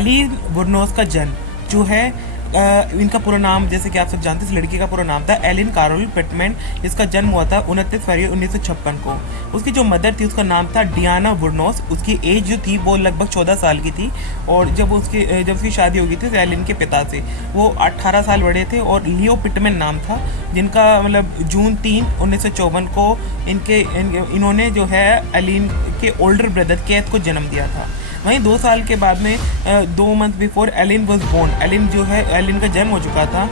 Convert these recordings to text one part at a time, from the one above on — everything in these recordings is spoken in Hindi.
एलिन वुरनोस का जन्म जो है इनका पूरा नाम जैसे कि आप सब जानते हैं, इस लड़की का पूरा नाम था एलिन कैरोल पिटमैन। इसका जन्म हुआ था 29 फरवरी 1956 को। उसकी जो मदर थी उसका नाम था डियाना वुरनोस। उसकी एज जो थी वो लगभग 14 साल की थी। और जब उसकी शादी हो गई थी एलिन के पिता से, वो 18 साल बड़े थे और लियो पिटमैन नाम था, जिनका मतलब जून 3 1954 को इन्होंने जो है एलिन के ओल्डर ब्रदर केथ को जन्म दिया था। वहीं 2 साल के बाद में 2 month before Ellen was born, Ellen का जन्म हो चुका था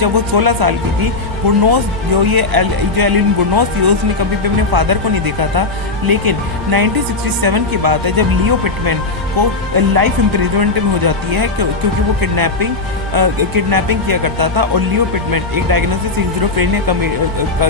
जब वो 16 साल की थी। बुरनोस जो एलिन बुरनोस थी उसने कभी भी अपने फादर को नहीं देखा था। लेकिन 1967 की बात है जब लियो पिटमैन को लाइफ इम्प्रिजनमेंट हो जाती है क्योंकि वो किडनैपिंग किया करता था। और लियो पिटमैन एक डायग्नोसिस सिज़ोफ्रेनिया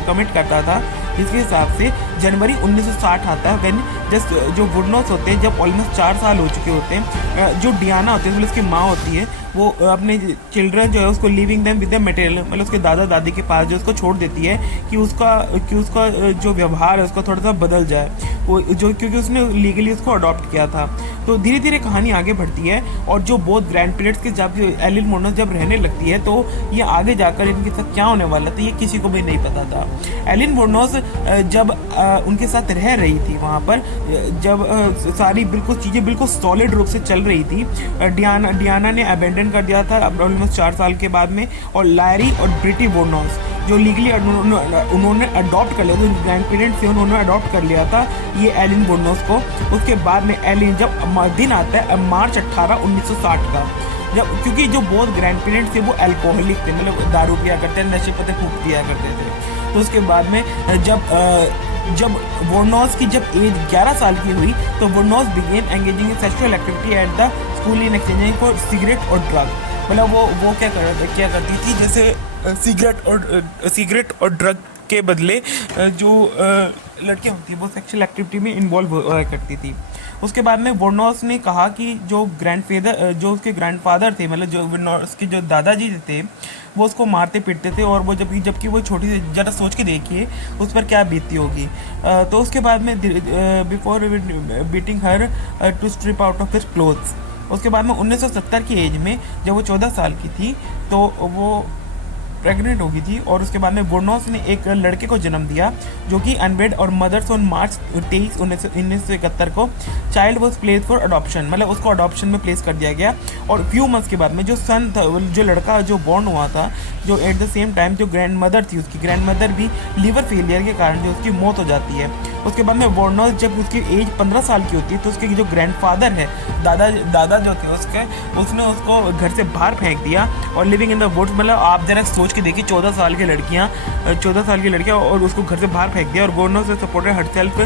कमिट करता था, जिसके हिसाब से जनवरी 1960 आता है व्हेन जस्ट जो वुरनोस होते हैं जब ऑलमोस्ट 4 साल हो चुके होते हैं। जो डियाना होती है मतलब उसकी माँ होती है, वो अपने चिल्ड्रन जो है उसको living them with the material मतलब उसके दादा दादी के पास जो उसको छोड़ देती है कि उसका जो व्यवहार है उसका थोड़ा सा बदल जाए, वो जो क्योंकि उसने लीगली उसको अडॉप्ट किया था। तो धीरे धीरे कहानी आगे बढ़ती है और जो बोथ ग्रैंड पेरेंट्स के जब एलिन वुरनोस जब रहने लगती है तो ये आगे जाकर इनके साथ क्या होने वाला था ये किसी को भी नहीं पता था। एलिन वुरनोस जब उनके साथ रह रही थी वहाँ पर, जब सारी बिल्कुल चीज़ें बिल्कुल सॉलिड रूप से चल रही थी, डियाना ने अबेंडन कर दिया था ऑलमोस्ट 4 साल के बाद में। और लैरी और ब्रिटी वुरनोस जो लीगली उन्होंने अडॉप्ट कर लिया था, ग्रैंड पेरेंट्स से उन्होंने अडॉप्ट कर लिया था ये एलिन वुरनोस को। उसके बाद में एलिन जब दिन आता है मार्च 18 1960 का, जब क्योंकि जो बहुत ग्रैंड पेरेंट्स थे वो अल्कोहलिक थे, मतलब दारू पिया करते नशे पते फूक दिया करते थे। तो उसके बाद में जब वुरनोस की जब एज 11 साल की हुई तो Wuornos began engaging in sexual activity at the school in exchanging for cigarette और ड्रग। मतलब वो क्या करती थी, जैसे सिगरेट और ड्रग के बदले जो लड़कियां होती हैं वो सेक्सुअल एक्टिविटी में इन्वॉल्व करती थी। उसके बाद में वुरनोस ने कहा कि जो जो उसके ग्रैंडफादर थे, मतलब जो वुरनोस के जो दादाजी थे वो उसको मारते पीटते थे, और वो जबकि वो छोटी सी, जरा सोच के देखिए उस पर क्या बीतती होगी। तो उसके बाद में before beating her to strip out of his clothes, उसके बाद में 1970 की एज में जब वो 14 साल की थी तो वो प्रेग्नेंट हो गई थी। और उसके बाद में वुरनोस ने एक लड़के को जन्म दिया जो कि अनवेड और मदर्स ऑन मार्च 23 1971 को child was place for adoption, मतलब उसको अडॉप्शन में प्लेस कर दिया गया। और फ्यू मंथ्स के बाद में जो सन था, जो लड़का जो बॉर्न हुआ था, जो एट द सेम टाइम जो ग्रैंड मदर थी उसकी ग्रैंड मदर भी लीवर फेलियर के कारण जो उसकी मौत हो जाती है। उसके बाद में वुरनोस जब उसकी एज 15 साल की होती है तो उसके जो ग्रैंडफादर है, दादा जो थे उसने उसको घर से बाहर फेंक दिया और लिविंग इन द वुड्स, मतलब आप जरा सोच के देखिए 14 साल की लड़कियां और उसको घर से बाहर फेंक दिया। और वुरनोस से सपोर्टेड हरसेल्फ,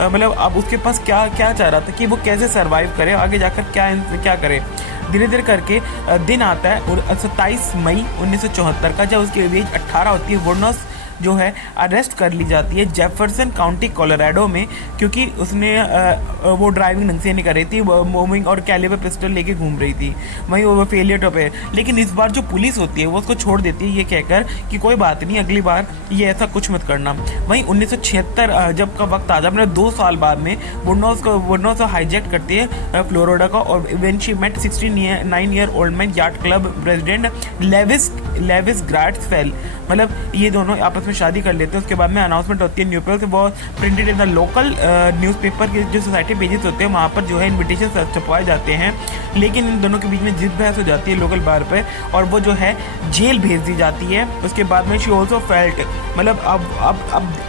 मतलब अब उसके पास क्या चाह रहा था कि वो कैसे सर्वाइव करे, आगे जाकर क्या करे। धीरे धीरे करके दिन आता है और 27 मई 1974 का, जब उसकी एज 18 होती है, वुरनोस जो है अरेस्ट कर ली जाती है जेफरसन काउंटी कोलोराडो में, क्योंकि उसने वो ड्राइविंग ढंग से नहीं कर रही थी, मूविंग और कैलिबर पिस्टल लेके घूम रही थी। वहीं वो फेलियर पे, लेकिन इस बार जो पुलिस होती है वो उसको छोड़ देती है ये कहकर कि कोई बात नहीं, अगली बार ये ऐसा कुछ मत करना। वहीं 1976 जब का वक्त आ जाए, मतलब 2 साल बाद में वुरनोस हाईजैक करती है फ्लोरिडा का, और when she met 69 year old man yard club president Lewis Gratz Fell, मतलब ये दोनों आपस में शादी कर लेते हैं। उसके बाद में अनाउंसमेंट होती है न्यूज़पेपर से, वो printed in the local newspaper के जो सोसाइटी पेजेस होते हैं वहाँ पर जो है इन्विटेशन छपवाए जाते हैं। लेकिन इन दोनों के बीच में जिद बहस हो जाती है लोकल बार पे और वो जो है जेल भेज दी जाती है। उसके बाद में शी ऑल्सो फेल्ट, मतलब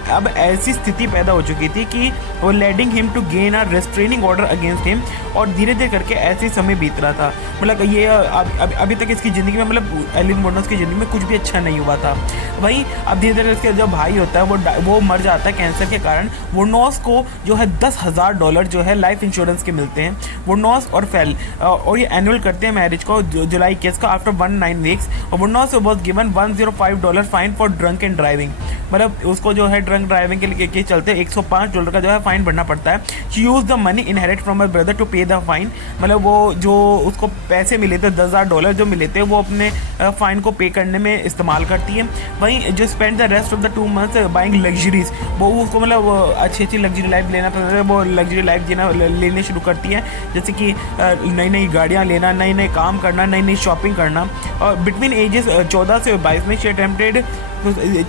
अब ऐसी स्थिति पैदा हो चुकी थी कि वो leading him to gain a restraining order against him, और धीरे धीरे करके ऐसे समय बीत रहा था। मतलब ये अभी तक इसकी ज़िंदगी में, मतलब एलिन वुरनोस की ज़िंदगी में कुछ भी अच्छा नहीं हुआ था। वहीं अब धीरे धीरे इसके जो भाई होता है वो मर जाता है कैंसर के कारण। वुरनोस को जो है $10,000 जो है लाइफ इंश्योरेंस के मिलते हैं। वुरनोस और फेल और ये एनुअल करते हैं मैरिज को जुलाई केस का आफ्टर 19 वीक्स। और Wuornos was given $105 fine for drunk and driving, मतलब उसको जो है ड्रंक ड्राइविंग के चलते $105 का जो है फाइन भरना पड़ता है। She use the money inherit from my brother to pay the fine, मतलब वो जो उसको पैसे मिले थे $10,000 जो मिले थे वो अपने फाइन को पे करने में इस्तेमाल करती है। वहीं जो spend the rest of the 2 months buying luxuries. वो उसको मतलब अच्छी लग्जरी लाइफ लेना पसंद है। वो लग्जरी लाइफ जीना लेने शुरू करती है, जैसे कि नई नई गाड़ियाँ लेना, नए नए काम करना, नई नई शॉपिंग करना। और बिटवीन एजेस 14 से 22 में शी अटेम्प्टेड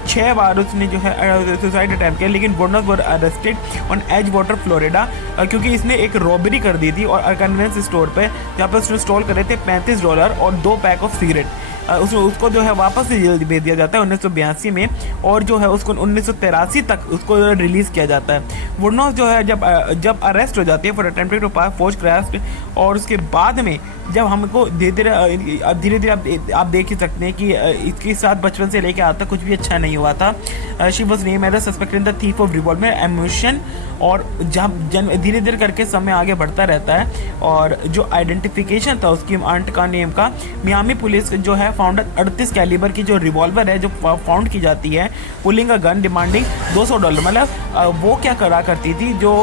6 बार उसने जो है सुसाइड अटैम्प्ट किया, लेकिन Wuornos were arrested on Edgewater Florida, क्योंकि इसने एक रॉबरी कर दी थी और कन्वेंस स्टोर पे, जहाँ पर उसने स्टॉल करे थे $35 और 2 पैक ऑफ सिगरेट। उसको जो है वापस जेल भेज दिया जाता है 1982 में, और जो है उसको 1983 तक उसको रिलीज़ किया जाता है। वुडनॉस जो है जब अरेस्ट हो जाती है for attempted to pass force craft, और उसके बाद में जब हमको धीरे धीरे आप देख ही सकते हैं कि इसके साथ बचपन से लेकर आज तक कुछ भी अच्छा नहीं हुआ था। She was name as a suspect in the thief of revolver ammunition. और जब धीरे धीरे करके समय आगे बढ़ता रहता है, और जो आइडेंटिफिकेशन था उसकी आंट का नेम का, मियामी पुलिस जो है फाउंडर 38 कैलिबर की जो रिवॉल्वर है जो फाउंड की जाती है, पुलिंग अ गन डिमांडिंग $200। मतलब वो क्या करा करती थी, जो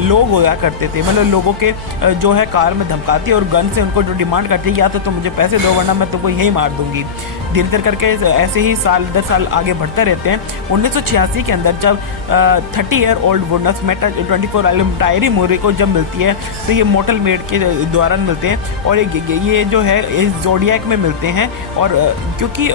लोग होया करते थे, मतलब लोगों के जो है कार में धमकाती और गन से उनको जो डिमांड करती है, या तो तुम मुझे पैसे दो वरना मैं तुमको यही मार दूंगी। धीरे धीरे करके ऐसे ही साल दर साल आगे बढ़ते रहते हैं। 1986 के अंदर जब 30 ईयर ओल्ड वुडनॉस मेट 24 टायरी मोरे को जब मिलती है, तो ये मोटल मेड के दौरान मिलते हैं, और ये जो है इस जोडियक में मिलते हैं। और क्योंकि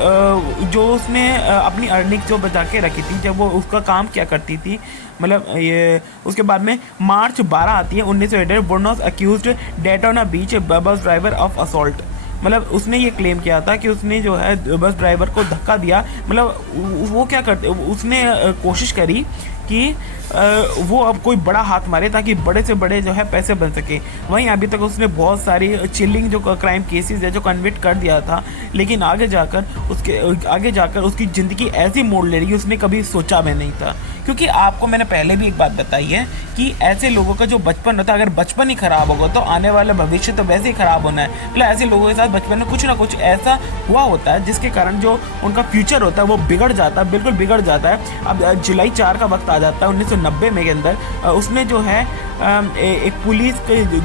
जो उसने अपनी अर्निंग जो बचा के रखी थी, जब वो उसका काम क्या करती थी, मतलब ये उसके बाद में मार्च 12 आती है 1988। वुडनॉस accused Daytona beach bus driver of assault. मतलब उसने ये क्लेम किया था कि उसने जो है बस ड्राइवर को धक्का दिया। मतलब वो क्या करते, उसने कोशिश करी कि वो अब कोई बड़ा हाथ मारे ताकि बड़े से बड़े जो है पैसे बन सके। वहीं अभी तक उसने बहुत सारी चिलिंग जो क्राइम केसेस है जो कन्विक्ट कर दिया था, लेकिन आगे जाकर उसकी ज़िंदगी ऐसी मोड़ ले रही, उसने कभी सोचा भी नहीं था। क्योंकि आपको मैंने पहले भी एक बात बताई है कि ऐसे लोगों का जो बचपन होता है, अगर बचपन ही खराब होगा तो आने वाला भविष्य तो वैसे ही खराब होना है। मतलब ऐसे लोगों के साथ बचपन में कुछ ना कुछ ऐसा हुआ होता है जिसके कारण जो उनका फ्यूचर होता है वो बिगड़ जाता है, बिल्कुल बिगड़ जाता है। अब जुलाई 4 का वक्त आ जाता है 1990 में के अंदर, उसने जो है एक पुलिस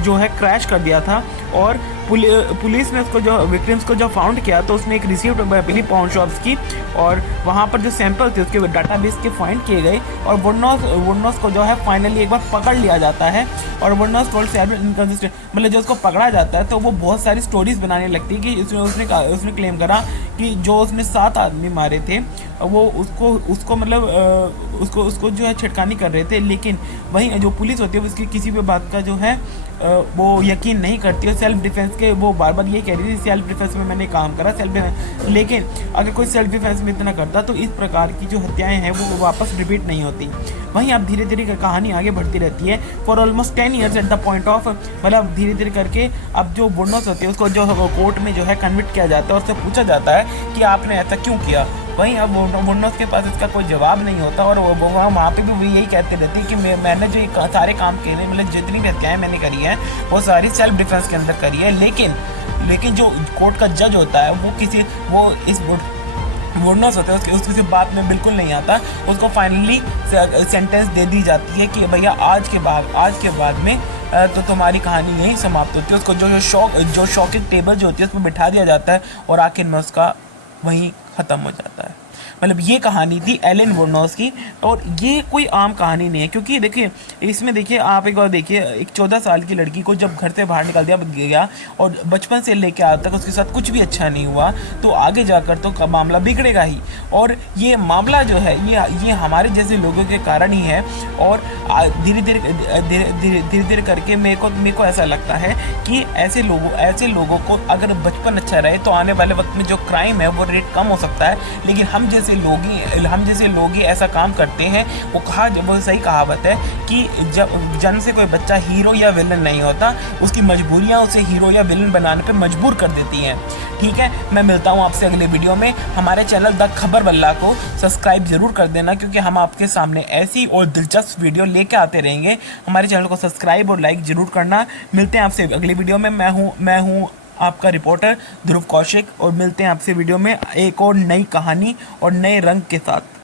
जो है क्रैश कर दिया था, और पुलिस ने उसको जो विक्टिम्स को जो फाउंड किया, तो उसने एक रिसीव्ड मिली पाउन शॉप्स की, और वहाँ पर जो सैंपल थे उसके डाटाबेस के फाइंड किए गए, और वुडनॉस को जो है फाइनली एक बार पकड़ लिया जाता है। और वुडनॉस टोल्ड सेवरल इनकंसिस्टेंट, मतलब जो उसको पकड़ा जाता है तो वो बहुत सारी स्टोरीज बनाने लगती है कि उसने क्लेम करा कि जो उसने 7 आदमी मारे थे वो उसको मतलब उसको जो है छिड़कानी कर रहे थे, लेकिन वहीं जो पुलिस होती है उसकी किसी भी बात का जो है वो यकीन नहीं करती, और सेल्फ डिफेंस के वो बार बार ये कह रही थी सेल्फ डिफेंस में मैंने काम करा, सेल्फ डिफेंस। लेकिन अगर कोई सेल्फ डिफेंस में इतना करता तो इस प्रकार की जो हत्याएं हैं वो वापस रिपीट नहीं होती। वहीं अब धीरे धीरे कहानी आगे बढ़ती रहती है for almost 10 years at the point of, मतलब धीरे धीरे करके अब जो वुडनॉस होती है उसको जो कोर्ट में जो है कन्विक्ट किया जाता है और उससे पूछा जाता है कि आपने ऐसा क्यों किया। वहीं अब वुडनॉस के पास इसका कोई जवाब नहीं होता, और वहाँ पे भी वो यही कहते रहते हैं कि मैंने जो सारे काम किए हैं, मतलब जितनी भी हत्याएँ मैंने करी हैं वो सारी सेल्फ डिफेंस के अंदर करी है। लेकिन जो कोर्ट का जज होता है वो इस वुडनॉस होता है उसकी बात में बिल्कुल नहीं आता। उसको फाइनली सेंटेंस दे दी जाती है कि भैया आज के बाद में तो तुम्हारी कहानी यहीं समाप्त होती है। उसको जो शॉकिंग टेबल जो होती है उसमें बिठा दिया जाता है, और आखिर में उसका वहीं ख़त्म हो जाता है। मतलब ये कहानी थी एलन वुडनॉस की, और ये कोई आम कहानी नहीं है। क्योंकि देखिए इसमें देखिए आप एक बार देखिए, एक 14 साल की लड़की को जब घर से बाहर निकाल दिया गया और बचपन से लेकर आज तक उसके साथ कुछ भी अच्छा नहीं हुआ, तो आगे जाकर तो मामला बिगड़ेगा ही। और ये मामला जो है ये हमारे जैसे लोगों के कारण ही है। और धीरे धीरे करके मेरे को ऐसा लगता है कि ऐसे लोगों को अगर बचपन अच्छा रहे तो आने वाले वक्त में जो क्राइम है वो रेट कम हो सकता है। लेकिन हम जैसे लोग ही ऐसा काम करते हैं। वो सही कहावत है कि जब जन्म से कोई बच्चा हीरो या विलन नहीं होता, उसकी मजबूरियां उसे हीरो या विलन बनाने पे मजबूर कर देती हैं। ठीक है, मैं मिलता हूं आपसे अगले वीडियो में। हमारे चैनल द खबर वल्ला को सब्सक्राइब जरूर कर देना, क्योंकि हम आपके सामने ऐसी और दिलचस्प वीडियो लेके आते रहेंगे। हमारे चैनल को सब्सक्राइब और लाइक जरूर करना। मिलते हैं आपसे अगली वीडियो में। मैं हूं आपका रिपोर्टर ध्रुव कौशिक, और मिलते हैं आपसे वीडियो में एक और नई कहानी और नए रंग के साथ।